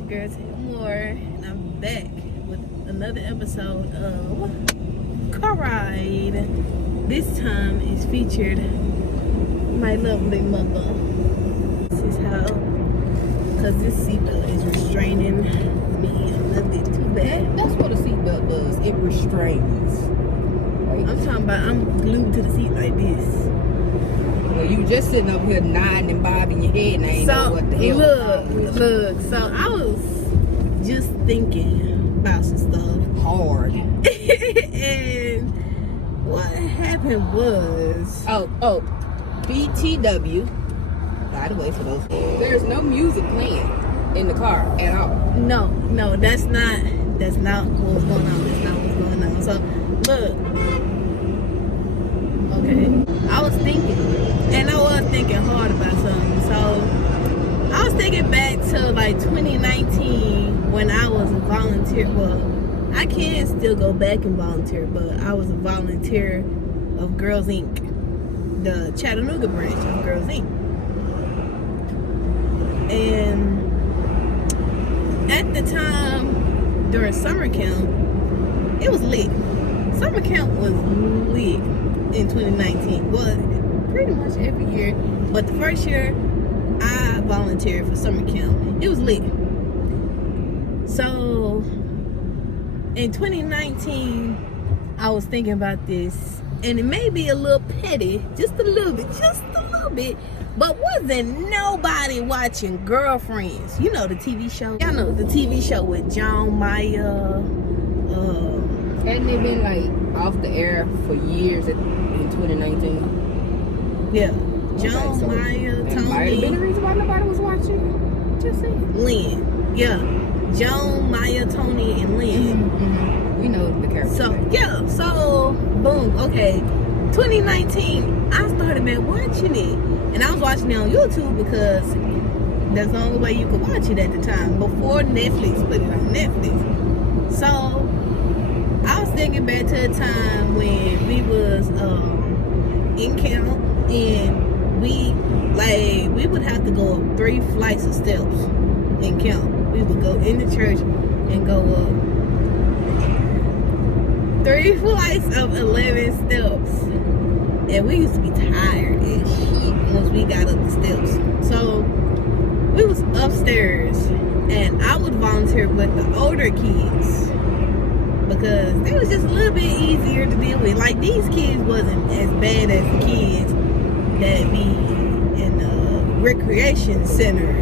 your girl tayy.amor, and I'm back with another episode of Car Ride. This time is featured my lovely mother. This is how, because this seatbelt is restraining me a little bit too bad. That's what a seatbelt does. It restrains. Like, I'm talking about I'm glued to the seat like this. well, you just sitting up here nodding and bobbing your head and I ain't know what the hell. Look. So I was just thinking about some stuff. Hard. And what happened was... Oh, BTW. By the way, for those, there's no music playing in the car at all. No, that's not what was going on. That's not what's going on. So, look. Okay. I was thinking hard about something. So, I was thinking back to like 2019 when I was a volunteer. Well, I can still go back and volunteer, but I was a volunteer of Girls Inc., the Chattanooga branch of Girls Inc. And at the time, during summer camp, it was lit. Summer camp was lit in 2019. Well, pretty much every year. But the first year, I volunteered for summer camp. It was lit. So, in 2019, I was thinking about this. And it may be a little petty, just a little bit. But wasn't nobody watching Girlfriends? You know the TV show? Y'all know the TV show with John Maya. Hadn't it been like off the air for years in 2019? Yeah. John Okay, so Maya, that Tony. might have been the reason why nobody was watching. Just saying. Lynn. Yeah. John, Maya, Tony, and Lynn. We know the characters. So, boom. Okay. 2019, I started back watching it. And I was watching it on YouTube because that's the only way you could watch it at the time. Before Netflix put it on Netflix. So, I was thinking back to a time when we was in camp and we would have to go up 3 flights of steps in camp. We would go in the church and go up 3 flights of 11 steps. And we used to be tired as shit once we got up the steps. So we was upstairs and I would volunteer with the older kids because they was just a little bit easier to deal with. Like these kids wasn't as bad as the kids that be in the recreation center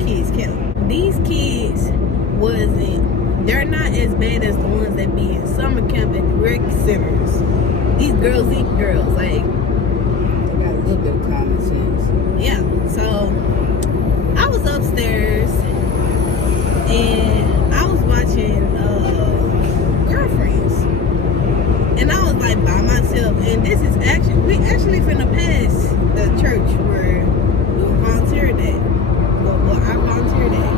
kids camp. These kids they're not as bad as the ones that be in summer camp at the rec centers. These girls eat girls, like They got a little bit of common sense. yeah. So I was upstairs and I was watching Girlfriends, and I was like by myself. And this is we actually finna pass the church where we volunteered at. Well, I volunteered at.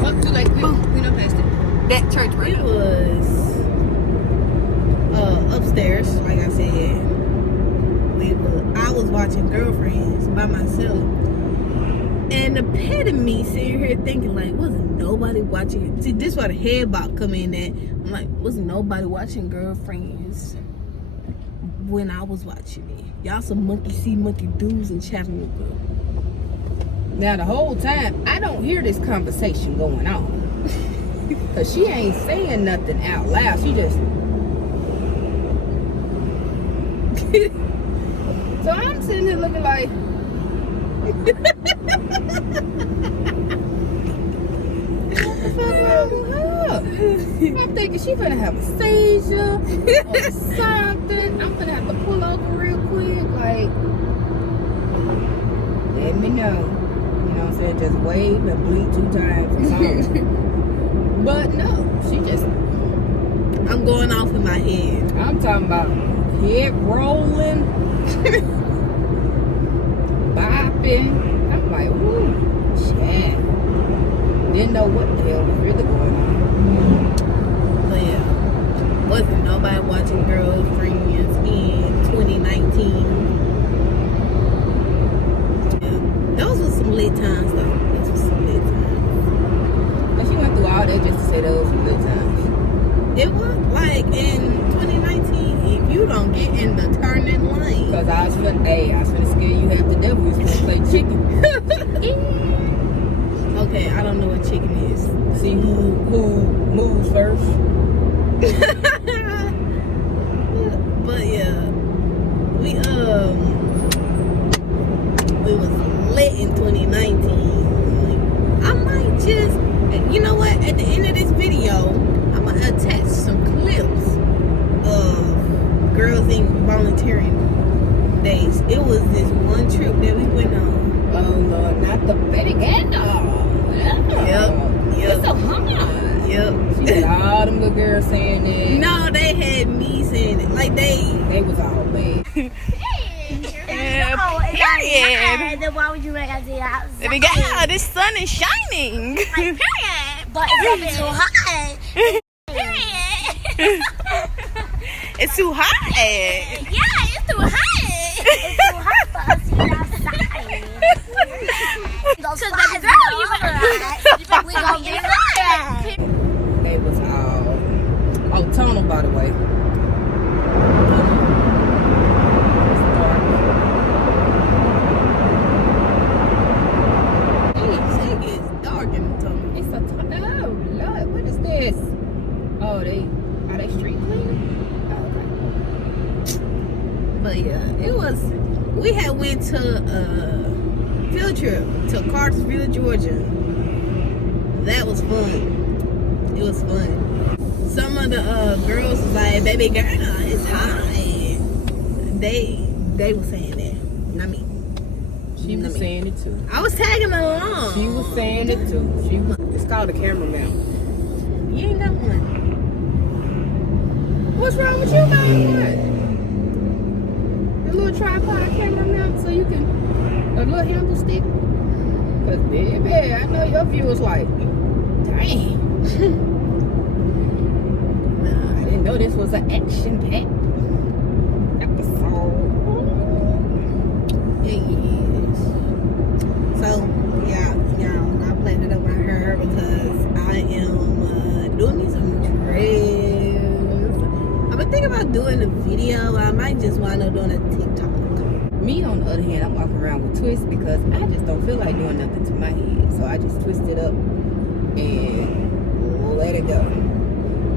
Oh, too late. We done passed it. That church right now. It was upstairs, like I said. I was watching Girlfriends by myself. And the pet of me sitting here thinking like, wasn't nobody watching it? See, this is why the head bop come in at. I'm like, wasn't nobody watching Girlfriends when I was watching it? Y'all some monkey see, monkey do's in Chattanooga. Now the whole time, I don't hear this conversation going on. Cause she ain't saying nothing out loud. She just... So I'm sitting here looking like... What the fuck wrong with her? I'm thinking she finna have a seizure or something. I'm finna have to pull over real quick. Like, let me know. You know what I'm saying? Just wave and blink 2 times or something. But no, she just... I'm going off in my head. I'm talking about head rolling, bopping. I'm like, woo, chat. Didn't know what the hell was really going on. But yeah, wasn't nobody watching Girlfriends in 2019. Yeah, those were some lit times though. say those were good times. It was like in 2019, if you don't get in the turning lane. Cause I was finna scare you half to death. We was finna play chicken. Okay, I don't know what chicken is. See who moves first. But yeah, we was lit in 2019. I might just, you know what? At the end of this video, I'm gonna attach some clips of girls in volunteering days. It was this one trip that we went on. Oh Lord, not the Betty Gander. Yep. It's so hot. Yep. She had all them little girls saying that. No, they had me saying it. Like They was all bad. Period. Then why would you make us do that? Yeah, this sun is shining. Period. But it's gonna be too hot. Period. It's too hot. Yeah, it's too hot. It's too hot for us to be outside. Because baby girl, you better we gonna be hot. They was all. Oh, tunnel, by the way. It's dark in the tunnel. It's a tunnel. Oh Lord, what is this? Oh, are they street cleaning? Oh, okay. But yeah, it was. We had went to a field trip to Cartersville, Georgia. That was fun. It was fun. Some of the girls was like, "Baby girl, it's hot." They were saying that, not me. She was saying it too. I was tagging along. She was saying it too. It's called a camera mount. You ain't got one. What's wrong with you buying one? The little tripod camera mount so you can, a little handle stick. Cause baby, I know your viewers like, dang. I didn't know this was an action-packed episode. It is. So, yeah, I played it up on her because I am doing me some trails. I've been thinking about doing a video. I might just wind up doing a TikTok. Me, on the other hand, I'm walking around with twists because I just don't feel like doing nothing to my head. So I just twist it up and let it go.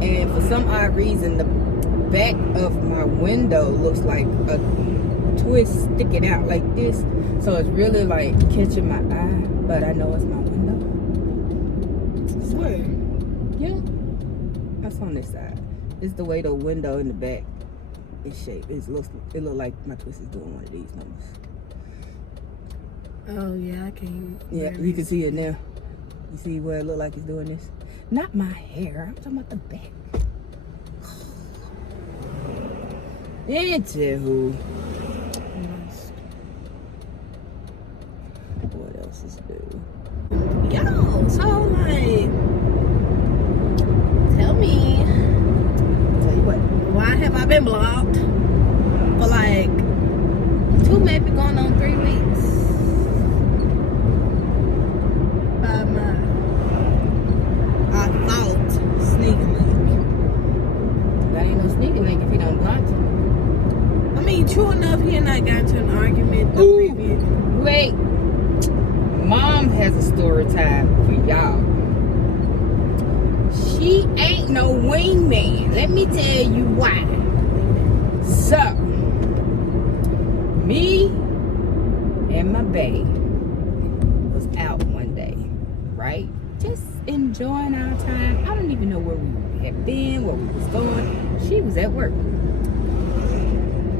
And for some odd reason, the back of my window looks like a twist sticking out like this. So it's really like catching my eye, but I know it's my window. Swear. Yeah, that's on this side. It's the way the window in the back is shaped. It look like my twist is doing one of these numbers. Oh, yeah, I can't. Yeah, you can see it now. You see where it look like it's doing this? Not my hair. I'm talking about the back. Anywho. What else is new? Yo, so like, tell me, Tell you what. why have I been blocked for like 2, maybe going on 3 weeks? By my, I thought, sneaking link. That ain't no sneaking link if he don't block you. I mean, true enough, he and I got into an argument the previous. Wait. Mom has a story time for y'all. She ain't no wingman. Let me tell you why. So, me and my bae was out one day, right? Just enjoying our time. I don't even know where we had been, where we was going. She was at work.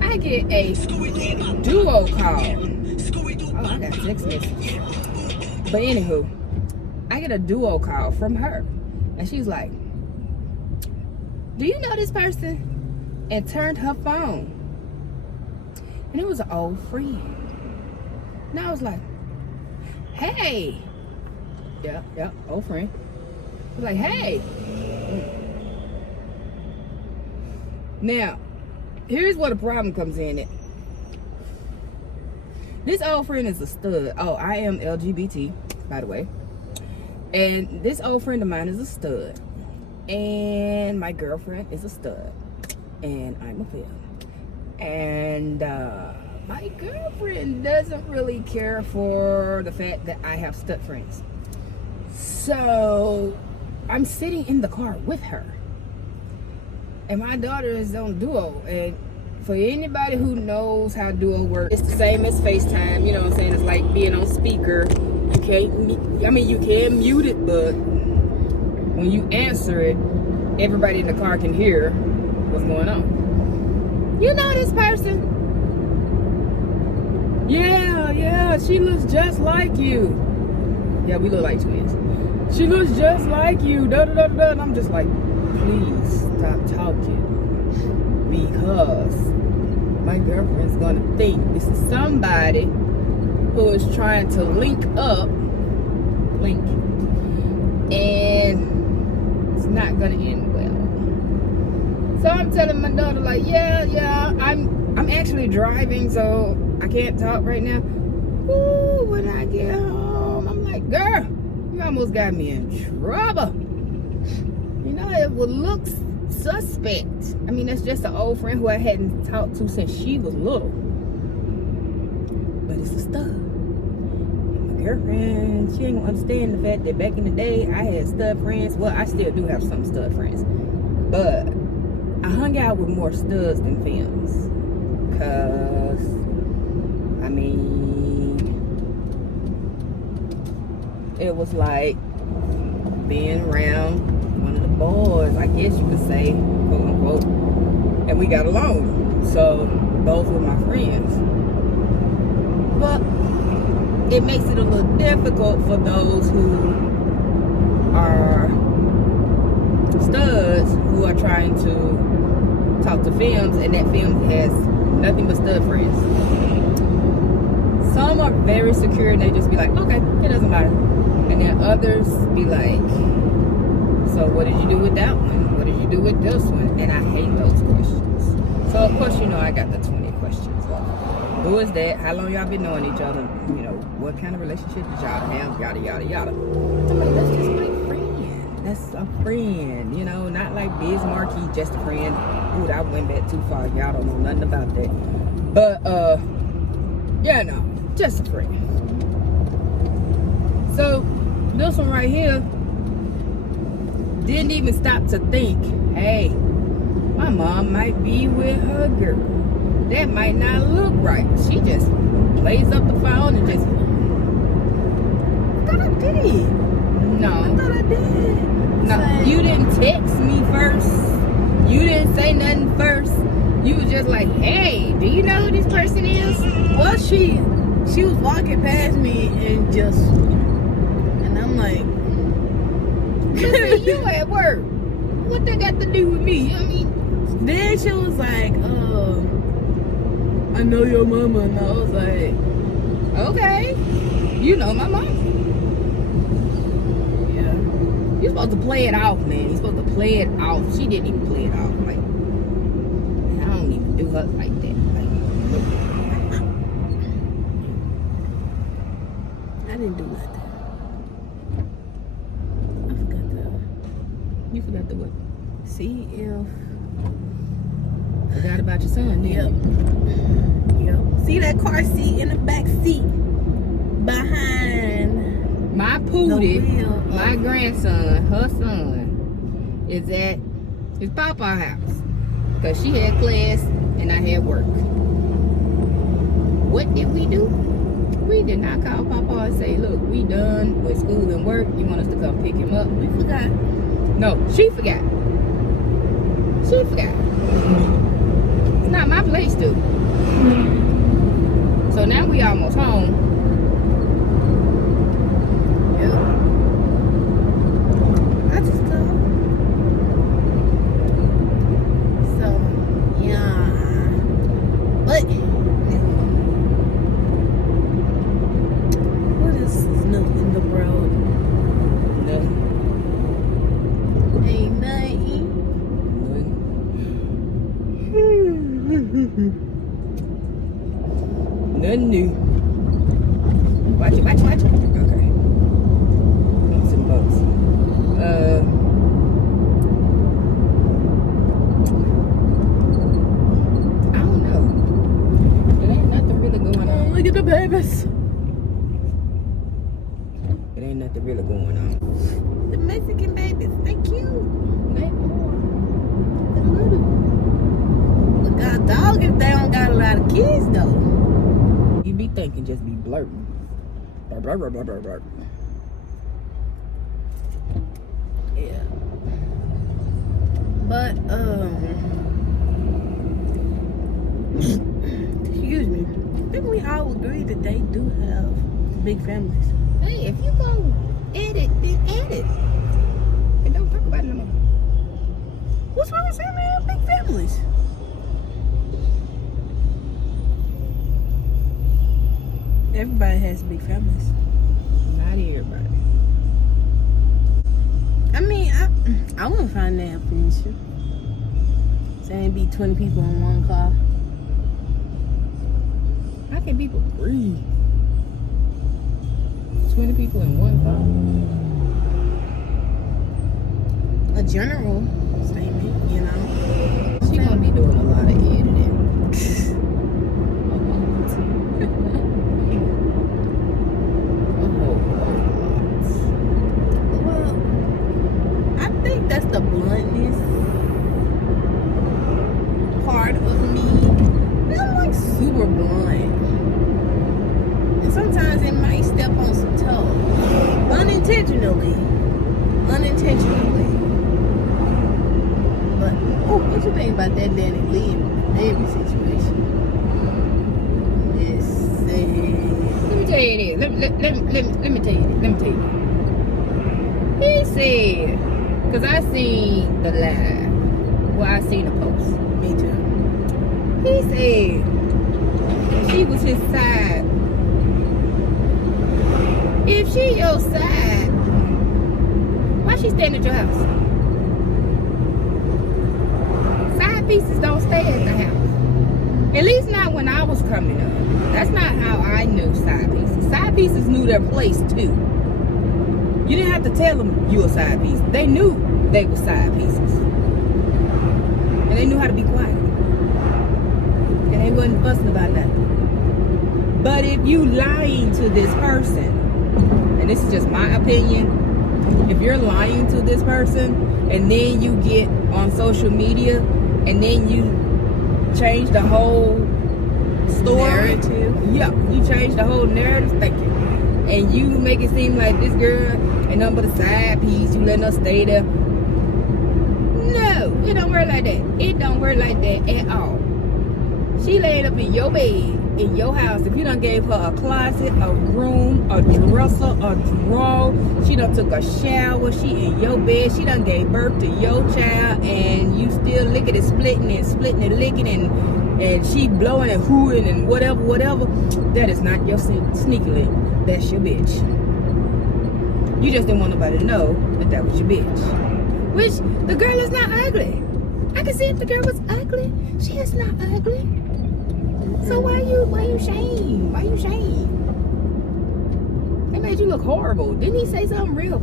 I get a duo call. Oh, I got text messages. But anywho, I get a duo call from her. And she's like, do you know this person? And turned her phone. And it was an old friend. And I was like, hey. Yeah, old friend. I was like, hey. Now, here's where the problem comes in at. This old friend is a stud. Oh, I am LGBT, by the way. And this old friend of mine is a stud. And my girlfriend is a stud. And I'm a femme. And my girlfriend doesn't really care for the fact that I have stud friends. So I'm sitting in the car with her. And my daughter is on Duo. And for anybody who knows how Duo works, it's the same as FaceTime. You know what I'm saying? It's like being on speaker. You can't, I mean, you can mute it, but when you answer it, everybody in the car can hear what's going on. You know this person? Yeah, she looks just like you. Yeah, we look like twins. She looks just like you. Da da da da. And I'm just like, please stop talking, because my girlfriend's gonna think this is somebody who is trying to link, and it's not gonna end well. So I'm telling my daughter, like, yeah, I'm actually driving, so I can't talk right now. Ooh, when I get home, I'm like, girl, you almost got me in trouble. You know, it would look suspect. I mean, that's just an old friend who I hadn't talked to since she was little. But it's a stud. My girlfriend, she ain't gonna understand the fact that back in the day, I had stud friends. Well, I still do have some stud friends. But I hung out with more studs than femmes. Because, I mean, it was like being around one of the boys, I guess you could say, quote unquote, and we got along. So those were my friends. But it makes it a little difficult for those who are studs who are trying to talk to femmes, and that femme has nothing but stud friends. Some are very secure and they just be like, okay, it doesn't matter. And then others be like, so what did you do with that one? What did you do with this one? And I hate those questions. So of course, you know, I got the 20 questions. Like, who is that? How long y'all been knowing each other? You know, what kind of relationship did y'all have? Yada, yada, yada. I'm like, that's just my friend. That's a friend, you know, not like Biz Marquee, just a friend. Dude, I went back too far. Y'all don't know nothing about that. But, yeah, no, just a friend. So, this one right here didn't even stop to think, hey, my mom might be with her girl. That might not look right. She just plays up the phone and just, I thought I did. No. I thought I did. No, you didn't text me first. You didn't say nothing first. You was just like, hey, do you know who this person is? Well, she was walking past me and just, and I'm like, listen, you at work. What that got to do with me? I mean, then she was like, I know your mama. And I was like, okay, you know my mama. yeah. You're supposed to play it off, man. You're supposed to play it off. She didn't even play it off. Like, I don't even do her like that. Like, I didn't do nothing. I forgot you forgot the what? see if. Forgot about your son, didn't you? Yep. See that car seat in the back seat behind My Pootie, my grandson, her son, is at his Papa's house. Because she had class and I had work. What did we do? We did not call Papa and say, look, we done with school and work. You want us to come pick him up? We forgot. No, she forgot. She forgot. It's not my place to. So now we almost home. Yep. I just thought. So, yeah. But what is new in the world? Nothing. Ain't nothing. Nothing new. Watch it. Okay. Some bugs. babies. It ain't nothing really going on. The Mexican babies, they cute. They are. The little. Look at a dog if they don't got a lot of kids though. You be thinking just be blurting. Blur, blur, blur, blur, blur, blur. Yeah. But excuse me. I think we all agree that they do have big families. Hey, if you go edit, then edit. And don't talk about it no more. What's wrong with saying they have big families? Everybody has big families. Not everybody. I mean, I wouldn't find that an issue. Saying be 20 people in one car. How can people breathe? 20 people in one car? A general statement, you know. She gonna be doing a lot of editing. Well, I think that's the bluntness part of me. I'm like super blunt. And sometimes it might step on some toes. Unintentionally. But, what you think about that Danny Lee and baby situation? Let me tell you this. Let me tell you this. He said, because I seen the live. Well, I seen the post. Me too. He said she was his side. If she your side, why she staying at your house? Side pieces don't stay at the house. At least not when I was coming up. That's not how I knew side pieces. Side pieces knew their place too. You didn't have to tell them you a side piece. They knew they were side pieces. And they knew how to be quiet. And they wasn't fussing about nothing. But if you lying to this person, and this is just my opinion, if you're lying to this person and then you get on social media and then you change the whole story, narrative. Yeah, you change the whole narrative, thank you. And you make it seem like this girl ain't nothing but a side piece, you letting her stay there. No, it don't work like that. It don't work like that at all. She laid up in your bed, in your house. If you done gave her a closet, a room, a dresser, a drawer, she done took a shower, she in your bed, she done gave birth to your child, and you still licking and splitting and licking and she blowing and hooting and whatever, that is not your sneaky link. That's your bitch. You just didn't want nobody to know that was your bitch. Which, the girl is not ugly. I can see if the girl was ugly. She is not ugly. So why you shame? Why you shame? That made you look horrible. Didn't he say something real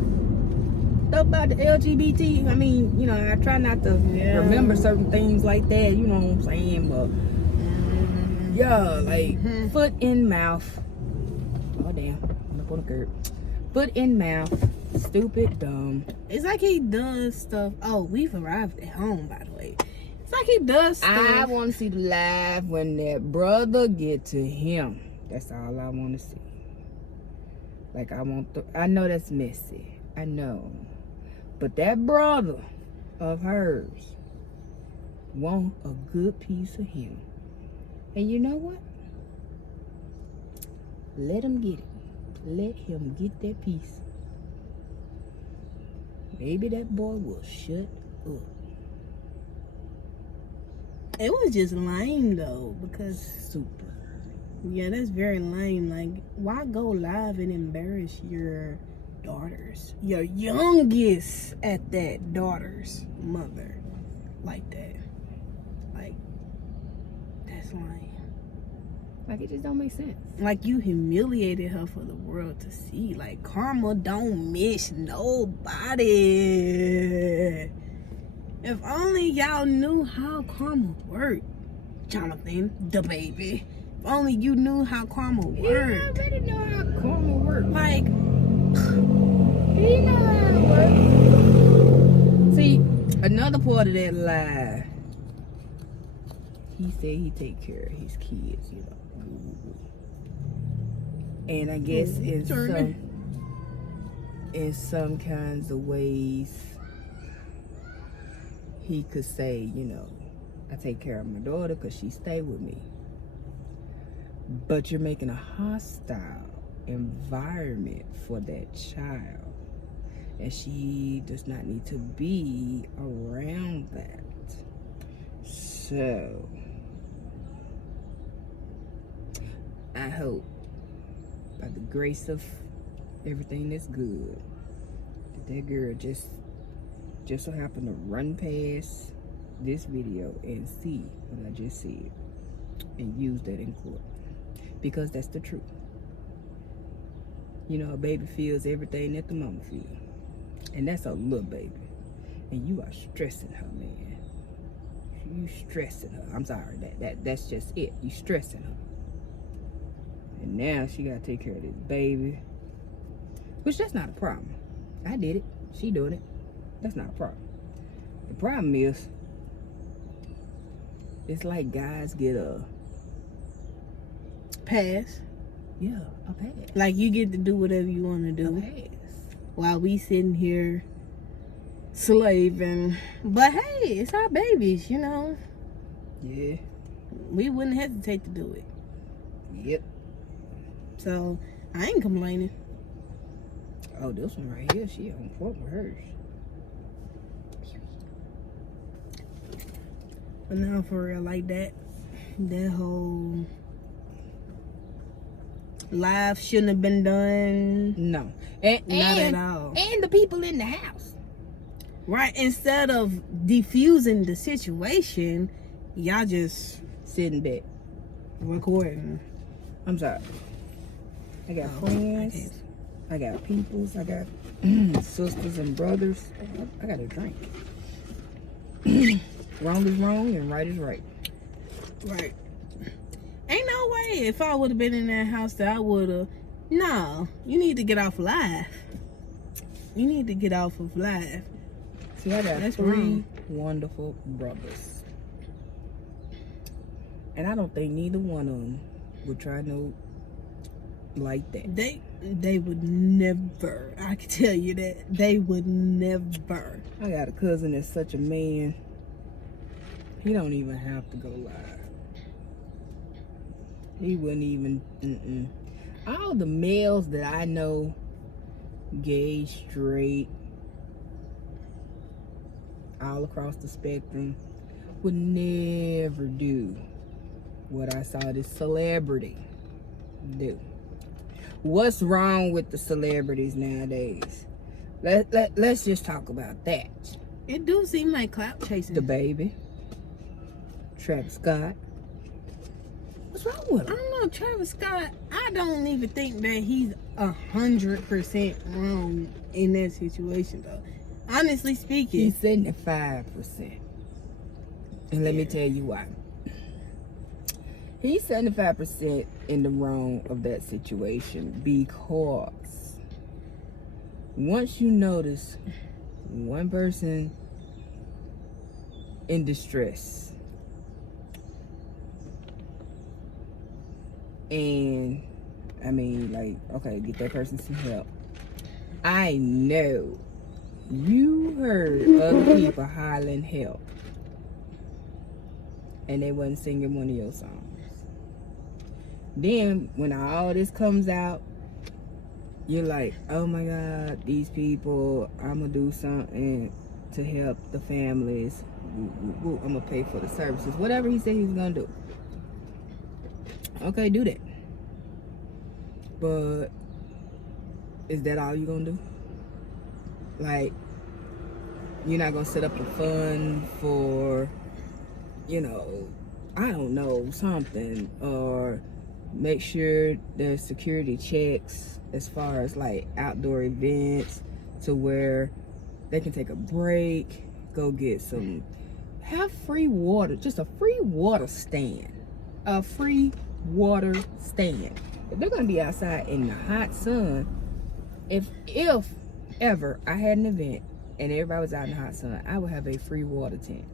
stuff about the LGBT? I mean, you know, I try not to remember certain things like that, you know what I'm saying? But yeah, like foot in mouth. Oh damn, I'm up on the curb. Foot in mouth. Stupid, dumb. It's like he does stuff. Oh, we've arrived at home, by the way. It's like he does stuff. I want to see the live when that brother get to him. That's all I want to see. Like I know that's messy. I know. But that brother of hers want a good piece of him. And you know what? Let him get it. Let him get that piece. Maybe that boy will shut up. It was just lame though, because Super. yeah, that's very lame. Like, why go live and embarrass your daughters, your youngest at that daughter's mother, like that? Like, that's lame. Like, it just don't make sense. Like, you humiliated her for the world to see. Like, karma don't miss nobody. If only y'all knew how karma worked. Jonathan, the baby. only you knew how karma He worked. already know how karma works. Like, He know how it works. See, another part of that lie. He said he take care of his kids, you know. And I guess in some kinds of ways, he could say, you know, I take care of my daughter because she stay with me. But you're making a hostile environment for that child. And she does not need to be around that. So, I hope, by the grace of everything that's good, that girl just so happened to run past this video and see what I just said and use that in court, because that's the truth. You know, a baby feels everything that the mama feels, and that's a little baby, and you are stressing her, man. You stressing her. I'm sorry, that's just it. You stressing her. And now she gotta take care of this baby, which that's not a problem. I did it. She doing it. That's not a problem. The problem is, it's like guys get a pass. Yeah, a pass. Like, you get to do whatever you want to do. A pass. While we sitting here slaving. But hey, it's our babies, you know. Yeah. We wouldn't hesitate to do it. Yep. So, I ain't complaining. Oh, this one right here, she on point with hers. But now, for real, like that whole live shouldn't have been done. No. Not at all. And the people in the house. Right, instead of defusing the situation, y'all just sitting back recording. I'm sorry. I got friends. I got peoples. I got sisters and brothers. I got a drink. Wrong is wrong and right is right. Right. Ain't no way if I would have been in that house that I would have. No, you need to get off live. You need to get off of live. See, I got That's 3 wrong. wonderful brothers. And I don't think neither one of them would try no like that. They would never. I can tell you that. They would never. I got a cousin that's such a man. He don't even have to go live. He wouldn't even. All the males that I know, gay, straight, all across the spectrum, would never do what I saw this celebrity do. What's wrong with the celebrities nowadays? Let's just talk about that. It do seem like clout chasing. The baby, Travis Scott. What's wrong with him? I don't know, Travis Scott. I don't even think that he's 100% wrong in that situation, though. Honestly speaking, He's 75%. And let me tell you why. He's 75% in the wrong of that situation, because once you notice one person in distress, and I mean, like, okay, get that person some help. I know you heard other people hollering help, and they wasn't singing one of your songs. Then when all this comes out, you're like, oh my God, these people, I'm gonna do something to help the families. I'm gonna pay for the services, whatever he said he was gonna do. Okay, do that. But is that all you're gonna do? Like, you're not gonna set up a fund for, you know, I don't know, something, or make sure there's security checks as far as like outdoor events, to where they can take a break, go get some, have free water, just a free water stand, a free water stand. If they're gonna be outside in the hot sun, if ever I had an event and everybody was out in the hot sun, I would have a free water tent.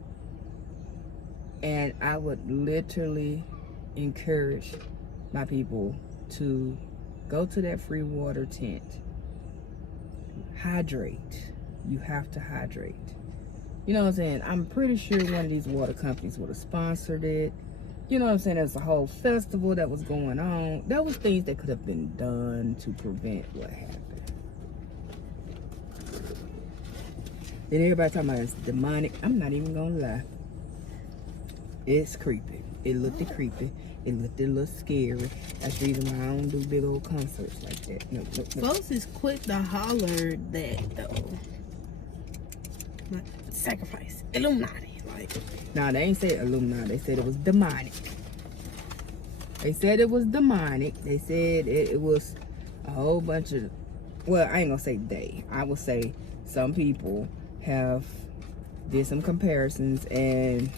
And I would literally encourage my people to go to that free water tent. Hydrate. You have to hydrate. You know what I'm saying? I'm pretty sure one of these water companies would have sponsored it. You know what I'm saying? There's a whole festival that was going on. There was things that could have been done to prevent what happened. Then everybody talking about it's demonic. I'm not even gonna lie. It's creepy. It looked creepy. It looked a little scary. That's the reason why I don't do big old concerts like that. No. Folks is quick to holler that though. Like, sacrifice. Illuminati. Like, nah, they ain't said Illuminati. They said it was demonic. They said it was demonic. They said it was a whole bunch of, well, I ain't gonna say they. I will say some people have did some comparisons, and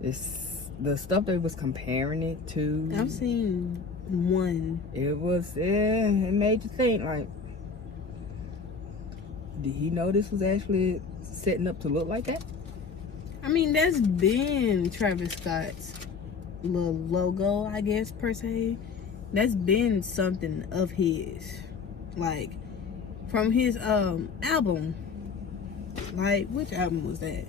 it's the stuff they was comparing it to. I've seen one. It was, it made you think, like, did he know this was actually setting up to look like that? I mean, that's been Travis Scott's little logo, I guess, per se. That's been something of his. Like, from his album. Like, which album was that?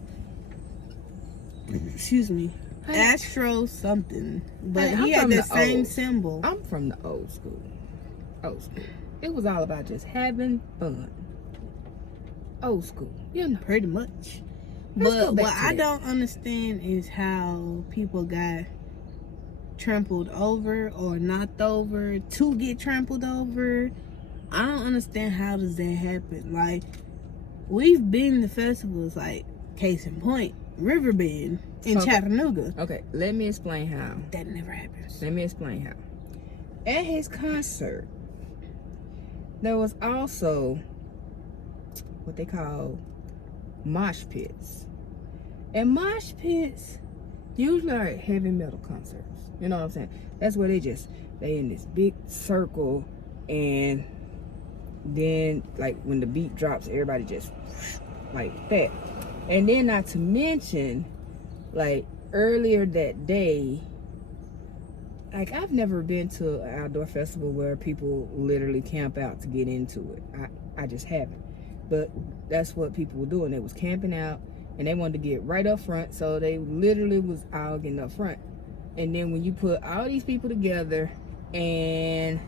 Excuse me. Astro something. But he had the same symbol. I'm from the old school. Old school. It was all about just having fun. Old school. You know. Pretty much. But what I don't understand is how people got trampled over or knocked over to get trampled over. I don't understand how does that happen. Like, we've been to festivals, like, case in point, Riverbend in Chattanooga. Okay, let me explain how. That never happens. Let me explain how. At his concert, there was also what they call mosh pits. And mosh pits usually are at heavy metal concerts. You know what I'm saying? That's where they in this big circle, and then like when the beat drops, everybody just like that. And then not to mention, like earlier that day, like I've never been to an outdoor festival where people literally camp out to get into it. I just haven't. But that's what people were doing. They was camping out, and they wanted to get right up front, so they literally was all getting up front. And then when you put all these people together, and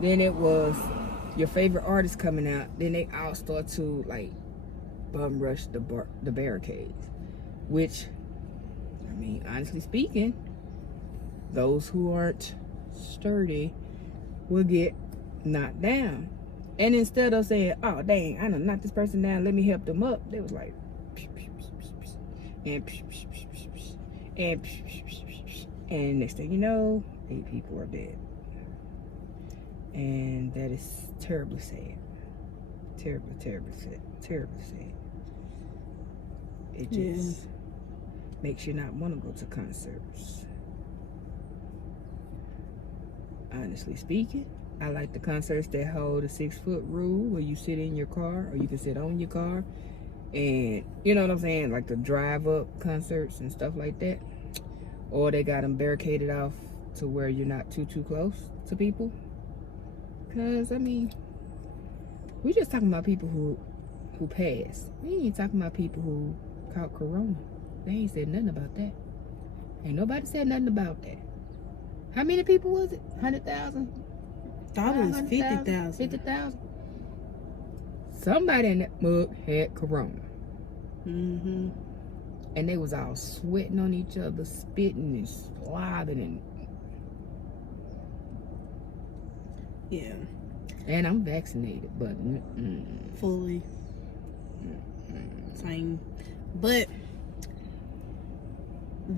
then it was your favorite artist coming out, then they all start to like bum rush the barricades. Which, I mean, honestly speaking, those who aren't sturdy will get knocked down. And instead of saying, oh dang, I done knocked this person down, let me help them up, they was like, and next thing you know, 8 people are dead. And that is terribly sad. Terribly sad. It just makes you not want to go to concerts. Honestly speaking, I like the concerts that hold a 6-foot rule where you sit in your car, or you can sit on your car, and you know what I'm saying, like the drive up concerts and stuff like that. Or they got them barricaded off to where you're not too close to people. Cause I mean, we just talking about people who passed. We ain't talking about people who caught corona. They ain't said nothing about that. Ain't nobody said nothing about that. How many people was it? 100,000? Thought it was 50,000. 50,000. Somebody in that mug had corona. Mm-hmm. And they was all sweating on each other, spitting and slobbing and. Yeah. And I'm vaccinated, but fully. Same. But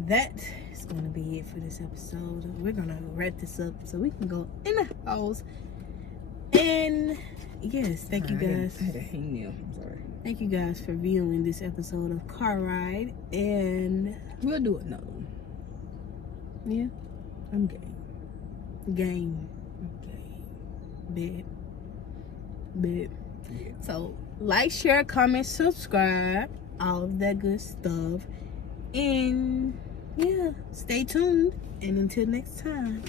that is going to be it for this episode. We're going to wrap this up so we can go in the house. And yes, thank you guys. I had a hangnail. I'm sorry. Thank you guys for viewing this episode of Car Ride. And we'll do another one. Yeah, I'm game. Game. Okay. Bet. So, like, share, comment, subscribe, all of that good stuff. And, yeah, stay tuned. And until next time.